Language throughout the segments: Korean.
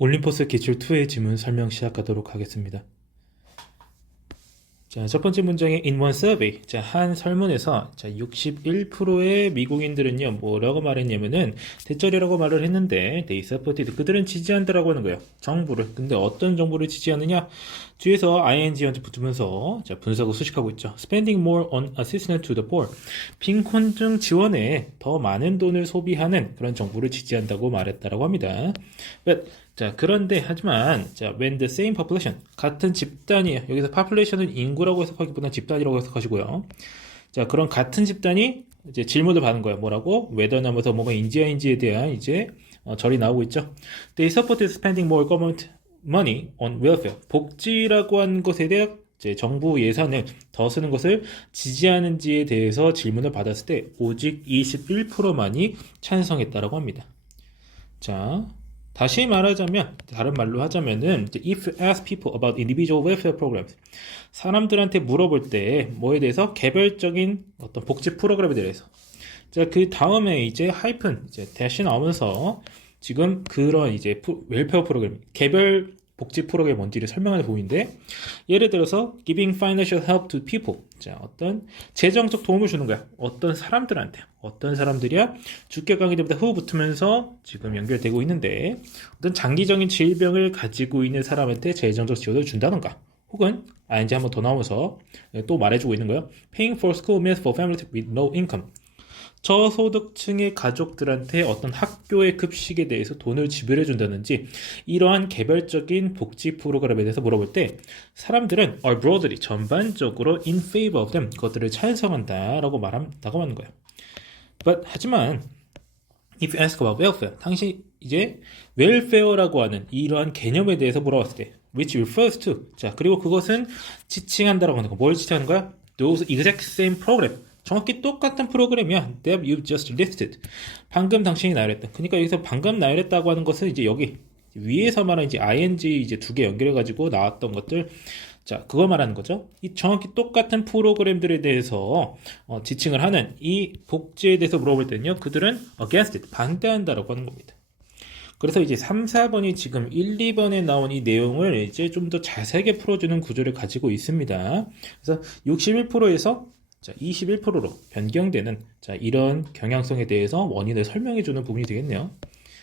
올림포스 기출 2의 지문 설명 시작하도록 하겠습니다. 자, 첫 번째 문장의 in one survey. 자, 한 설문에서 자, 61%의 미국인들은요, 뭐라고 말했냐면은 대절이라고 말을 했는데 they supported 그들은 지지한다라고 하는 거예요. 정부를. 근데 어떤 정부를 지지하느냐? 뒤에서 ing한테 붙으면서 자, 분석을 수식하고 있죠. spending more on assistance to the poor. 빈곤증 지원에 더 많은 돈을 소비하는 그런 정부를 지지한다고 말했다라고 합니다. But 자, 그런데 하지만 자, when the same population 같은 집단이에요. 여기서 population은 인구라고 해석하기보다는 집단이라고 해석하시고요. 자, 그런 같은 집단이 이제 질문을 받는 거예요. 뭐라고? 나면서 뭐가 인지아인지에 대한 이제 어, 절이 나오고 있죠. They supported spending more government money on welfare. 복지라고 하는 것에 대한 이제 정부 예산을 더 쓰는 것을 지지하는지에 대해서 질문을 받았을 때 오직 21%만이 찬성했다라고 합니다. 자, 다시 말하자면 다른 말로 하자면은 if ask people about individual welfare programs. 사람들한테 물어볼 때 뭐에 대해서 개별적인 어떤 복지 프로그램에 대해서. 자그 다음에 이제 하이픈 이제 대시 나오면서 지금 그런 이제 프- 웰페어 프로그램 개별 복지 프로그램이 뭔지를 설명하는 부분인데 예를 들어서 giving financial help to people. 자 어떤 재정적 도움을 주는 거야. 어떤 사람들한테. 어떤 사람들이야? 주격강의 때부터 후 붙으면서 지금 연결되고 있는데 어떤 장기적인 질병을 가지고 있는 사람한테 재정적 지원을 준다던가 혹은 아 이제 한번 더 나오면서 또 말해주고 있는 거예요 paying for school meals for families with no income 저소득층의 가족들한테 어떤 학교의 급식에 대해서 돈을 지불해 준다든지 이러한 개별적인 복지 프로그램에 대해서 물어볼 때 사람들은 are broadly 전반적으로 in favor of them 그것들을 찬성한다라고 말한다고 하는 거예요. But 하지만 if you ask about welfare 당시 이제 웰페어라고 하는 이러한 개념에 대해서 물어봤을 때 which refers to 자 그리고 그것은 지칭한다라고 하는 거뭘 지칭하는 거야? those exact same program 정확히 똑같은 프로그램이야. That you just listed. 방금 당신이 나열했던. 그러니까 여기서 방금 나열했다고 하는 것은 이제 여기 위에서 말한 이제 ing 이제 두 개 연결해 가지고 나왔던 것들. 자 그거 말하는 거죠. 이 정확히 똑같은 프로그램들에 대해서 어, 지칭을 하는 이 복지에 대해서 물어볼 때는요 그들은 against it 반대한다라고 하는 겁니다. 그래서 이제 3, 4번이 지금 1, 2번에 나온 이 내용을 이제 좀 더 자세하게 풀어주는 구조를 가지고 있습니다. 그래서 61%에서 자, 21%로 변경되는 자, 이런 경향성에 대해서 원인을 설명해 주는 부분이 되겠네요.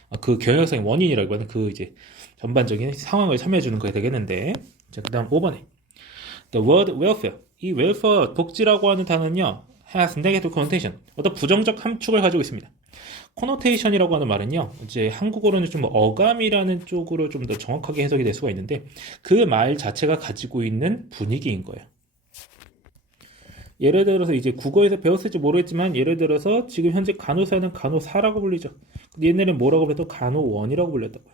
아, 그 경향성의 원인이라고 하는 그 이제 전반적인 상황을 설명해 주는 거가 되겠는데, 자, 그 다음 5번에. The word welfare. 이 welfare, 복지라고 하는 단어는요, has negative connotation. 어떤 부정적 함축을 가지고 있습니다. 코노테이션이라고 하는 말은요, 이제 한국어로는 좀 어감이라는 쪽으로 좀 더 정확하게 해석이 될 수가 있는데, 그 말 자체가 가지고 있는 분위기인 거예요. 예를 들어서 이제 국어에서 배웠을지 모르겠지만, 예를 들어서 지금 현재 간호사는 간호사라고 불리죠. 근데 옛날엔 뭐라고 불렸도 간호원이라고 불렸다고요.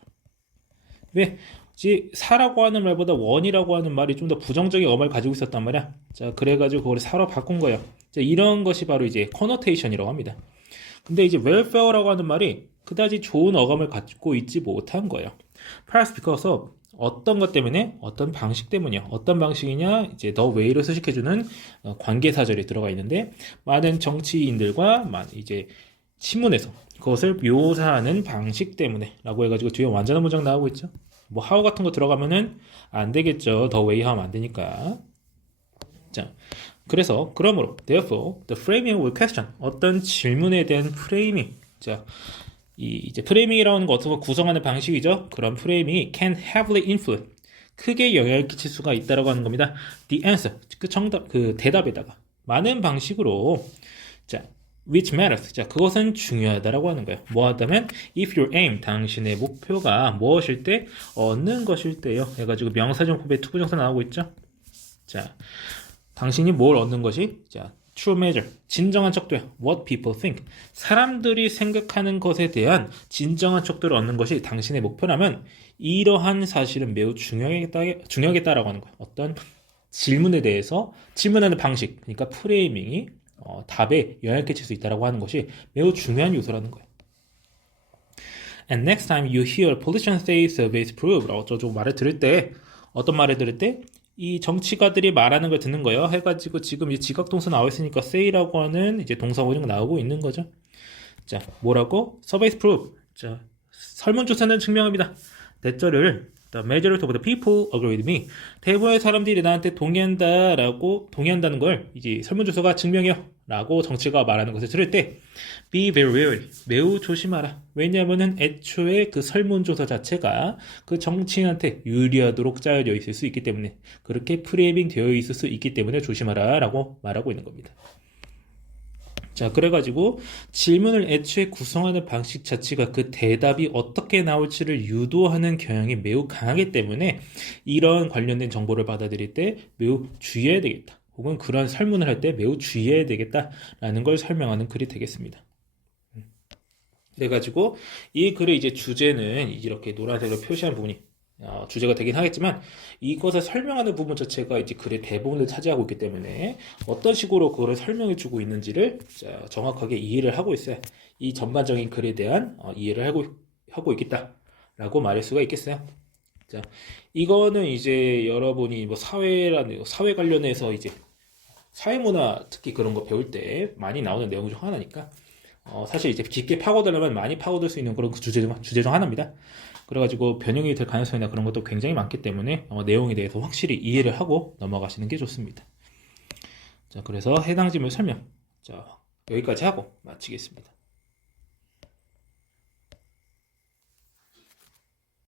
왜? 지 사라고 하는 말보다 원이라고 하는 말이 좀 더 부정적인 어감을 가지고 있었단 말이야. 자, 그래가지고 그걸 사로 바꾼 거예요. 자, 이런 것이 바로 이제 커노테이션이라고 합니다. 근데 이제 welfare라고 하는 말이 그다지 좋은 어감을 갖고 있지 못한 거예요. Perhaps because of 어떤 것 때문에 어떤 방식 때문이야. 어떤 방식이냐? 이제 더 way를 수식해주는 어, 관계사절이 들어가 있는데 많은 정치인들과 많- 이제 신문에서 그것을 묘사하는 방식 때문에 라고 해가지고 뒤에 완전한 문장 나오고 있죠. 뭐 how 같은 거 들어가면은 안 되겠죠. 더 way 하면 안 되니까. 자, 그래서 그러므로 therefore the framing will question 어떤 질문에 대한 프레이밍 자, 이 이제 프레이밍이라고 하는 거 어떻게 구성하는 방식이죠. 그런 프레이밍이 can heavily influence 크게 영향을 끼칠 수가 있다라고 하는 겁니다. The answer 그 정답 그 대답에다가 많은 방식으로 자 which matters 자 그것은 중요하다라고 하는 거예요. 뭐 하다면 if your aim 당신의 목표가 무엇일 때 얻는 것일 때요. 해가지고 명사정법에 투부정사 나오고 있죠. 자 당신이 뭘 얻는 것이 자 true measure. 진정한 척도야. What people think. 사람들이 생각하는 것에 대한 진정한 척도를 얻는 것이 당신의 목표라면 이러한 사실은 매우 중요하겠다 중요하겠다라고 하는 거야. 어떤 질문에 대해서 질문하는 방식 그러니까 프레이밍이 어, 답에 영향을 끼칠 수 있다라고 하는 것이 매우 중요한 요소라는 거예요. And next time you hear politician say surveys prove 어쩌고 말을 들을 때 어떤 말을 들을 때 이 정치가들이 말하는 걸 듣는 거예요. 해가지고 지금 이 지각동사 나와 있으니까 say라고 하는 이제 동사 거 나오고 있는 거죠. 자, 뭐라고? surveys prove. 자, 설문조사는 증명합니다. 대절을 The majority of the people agree with me. 대부분의 사람들이 나한테 동의한다라고 동의한다는 걸 이제 설문조사가 증명해요. 라고 정치가 말하는 것을 들을 때 be very wary 매우 조심하라. 왜냐하면은 애초에 그 설문조사 자체가 그 정치인한테 유리하도록 짜여져 있을 수 있기 때문에 그렇게 프레이밍 되어 있을 수 있기 때문에 조심하라 라고 말하고 있는 겁니다. 자, 그래가지고 질문을 애초에 구성하는 방식 자체가 그 대답이 어떻게 나올지를 유도하는 경향이 매우 강하기 때문에 이런 관련된 정보를 받아들일 때 매우 주의해야 되겠다. 혹은 그런 설문을 할 때 매우 주의해야 되겠다라는 걸 설명하는 글이 되겠습니다. 음. 그래가지고 이 글의 이제 주제는 이렇게 노란색으로 표시한 부분이 어, 주제가 되긴 하겠지만 이것을 설명하는 부분 자체가 이제 글의 대부분을 차지하고 있기 때문에 어떤 식으로 그거를 설명해 주고 있는지를 자, 정확하게 이해를 하고 있어야 이 전반적인 글에 대한 어, 이해를 하고, 하고 있겠다라고 말할 수가 있겠어요. 자, 이거는 이제 여러분이 뭐 사회라는 사회 관련해서 이제 사회문화 특히 그런 거 배울 때 많이 나오는 내용 중 하나니까 어, 사실 이제 깊게 파고들려면 많이 파고들 수 있는 그런 주제 중, 주제 중 하나입니다. 그래가지고 변형이 될 가능성이나 그런 것도 굉장히 많기 때문에 어, 내용에 대해서 확실히 이해를 하고 넘어가시는 게 좋습니다. 자, 그래서 해당 질문 설명. 자, 여기까지 하고 마치겠습니다.